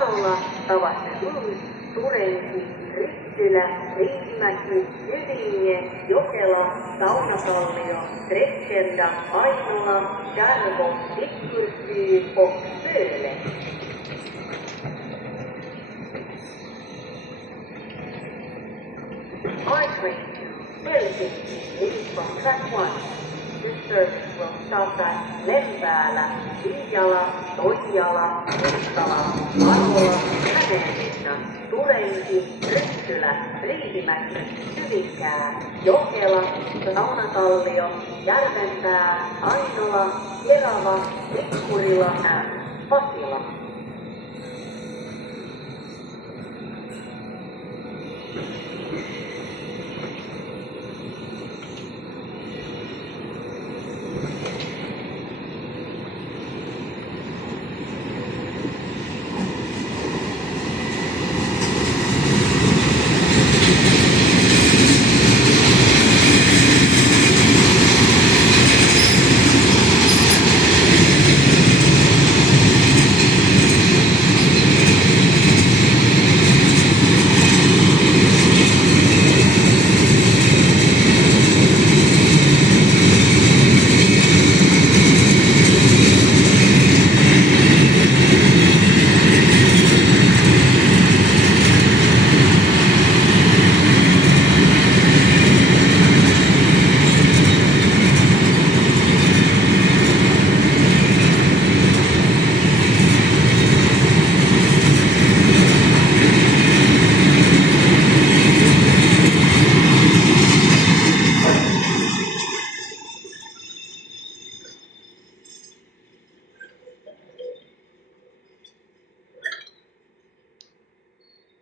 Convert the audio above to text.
Parola, Tavassetuus, Turenki, Ryttylä, Riihimäki, Hyvinge, Jokela, Saunakallio, Trekkerda, Ainola, Järvo, Tikkurkyy och Pöle. Artery 2, Helsinki, leads from track 1. This service will stop at Lempäälä, Viijala, Toijala, Virtala, Parola, Hämeenlinna, Turenki, Ryttylä, Riihimäki, Hyvinkää, Jokela, Saunakallio, Järvenpää, Ainola, Kerava, Tikkurila ja Pasila.